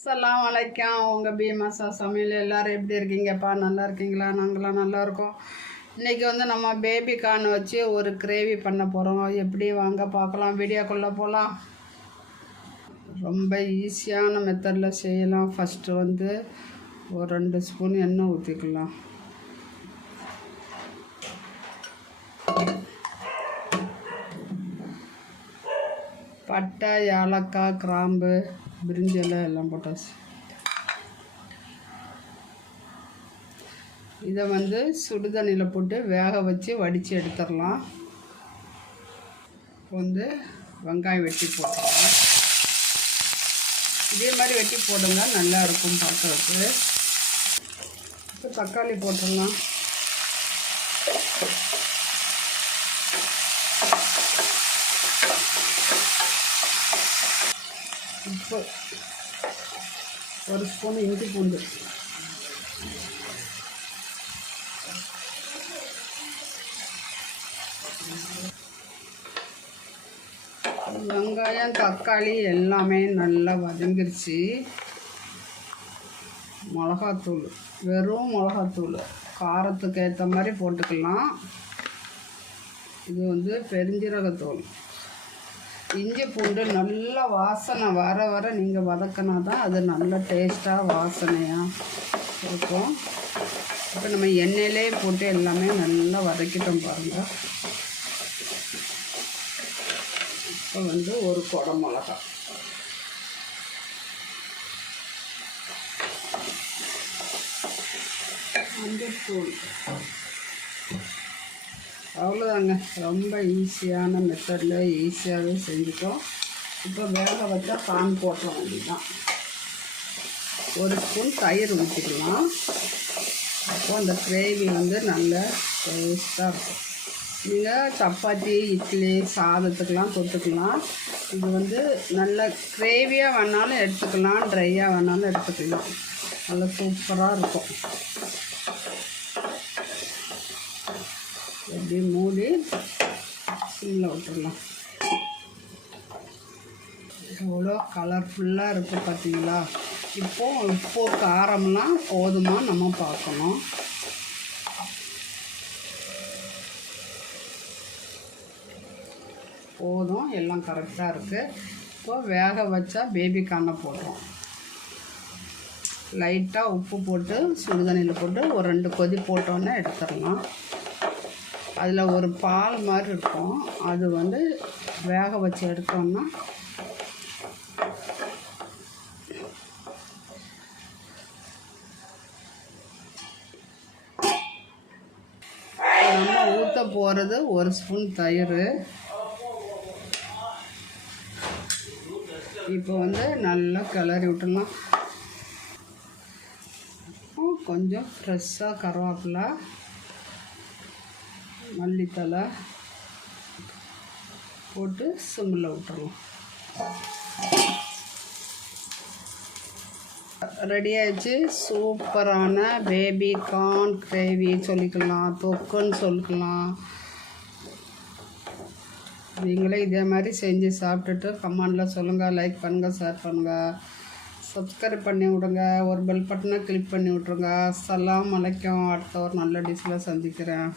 அஸ்ஸலாமு வலைக்கம் உங்கள் பீமாசா சமையல் எல்லோரும் எப்படி இருக்கீங்கப்பா? நல்லா இருக்கீங்களா? நாங்களாம் நல்லா இருக்கோம். இன்றைக்கி வந்து நம்ம பேபி கார்ன் வச்சு ஒரு கிரேவி பண்ண போகிறோம் எப்படி? வாங்க பார்க்கலாம். வீடியோக்குள்ளே போகலாம் ரொம்ப ஈஸியான மெத்தடில் செய்யலாம். ஃபஸ்ட்டு வந்து ஒரு ரெண்டு ஸ்பூன் எண்ணெய் ஊற்றிக்கலாம் பட்டை ஏலக்காய் கிராம்பு பிரிஞ்சி எல்லாம் போட்டாச்சு. இதை வந்து சுடுதண்ணியில் போட்டு வேக வச்சு வடித்து எடுத்துடலாம். வந்து வெங்காயம் வெட்டி போட்டுடலாம். இதே மாதிரி வெட்டி போட்டோம்னா நல்லா இருக்கும் பார்க்குறதுக்கு. இப்போ தக்காளி போட்டுடலாம். உப்பு ஒரு ஸ்பூன் இஞ்சி பூண்டு. வெங்காயம் தக்காளி எல்லாமே நல்லா வதங்கிருச்சு. மிளகாத்தூள் வெறும் மிளகாத்தூள். காரத்துக்கு ஏற்ற மாதிரி போட்டுக்கலாம். இது வந்து பெருஞ்சீரகத்தூள். இஞ்சி பூண்டு நல்ல வாசனை வர வர நீங்கள் வதக்கினா தான் அது நல்ல டேஸ்ட்டாக வாசனையாக இருக்கும். இப்போ நம்ம எண்ணெயிலே போட்டு எல்லாமே நல்லா வதக்கிட்டோம் பாருங்கள் இப்போ வந்து ஒரு குடை மிளகா. மஞ்சத்தூள் அவ்வளோதாங்க. ரொம்ப ஈஸியான மெத்தடில் ஈஸியாகவே செஞ்சுட்டோம். இப்போ வேக வச்சா பான் போட்டுற அப்படின்னா ஒரு ஸ்பூன் தயிர் ஊற்றிக்கலாம் அப்போ அந்த கிரேவி வந்து நல்ல டேஸ்ட்டாக இருக்கும். நீங்கள் சப்பாத்தி இட்லி சாதத்துக்கெலாம் தொட்டுக்கலாம். இது வந்து நல்ல கிரேவியாக வேணாலும் எடுத்துக்கலாம் ட்ரையாக வேணாலும் எடுத்துக்கலாம். நல்லா சூப்பராக இருக்கும். அப்படியே மூடி சிம்மில் விட்டுடலாம் எவ்வளோ கலர்ஃபுல்லாக இருக்குது பார்த்தீங்களா? இப்போது உப்பு காரம்லாம் போதுமா நம்ம பார்க்கணும். போதும் எல்லாம் கரெக்டாக இருக்குது இப்போது வேக வச்சா பேபி கார்னை போடுறோம். லைட்டாக உப்பு போட்டு சுடுதண்ணியில் போட்டு ஒரு ரெண்டு கொதி போட்டோன்னே எடுத்துடலாம். அதில் ஒரு பால் மாதிரி இருக்கும். அது வந்து வேக வச்சு எடுத்தோம்னா நம்ம ஊற்ற போகிறது ஒரு ஸ்பூன் தயிர். இப்போ வந்து நல்லா கிளறி விட்டுலாம் கொஞ்சம் ஃப்ரெஷ்ஷாக கருவேப்பிலை. மல்லித்தலை போட்டு சிம்மில் விட்டுருவோம் ரெடி ஆயிடுச்சு. சூப்பரான பேபி கார்ன் கிரேவி சொல்லிக்கலாம் தொக்குன்னு சொல்லிக்கலாம். நீங்களே இதே மாதிரி செஞ்சு சாப்பிட்டுட்டு கமெண்டில் சொல்லுங்கள் லைக் பண்ணுங்கள் ஷேர் பண்ணுங்கள் சப்ஸ்கிரைப் பண்ணி விடுங்க ஒரு பெல் பட்டனை கிளிக் பண்ணி விட்ருங்க சலாம் வலைக்கம் அடுத்த ஒரு நல்ல டிஷ்ஷில் சந்திக்கிறேன்.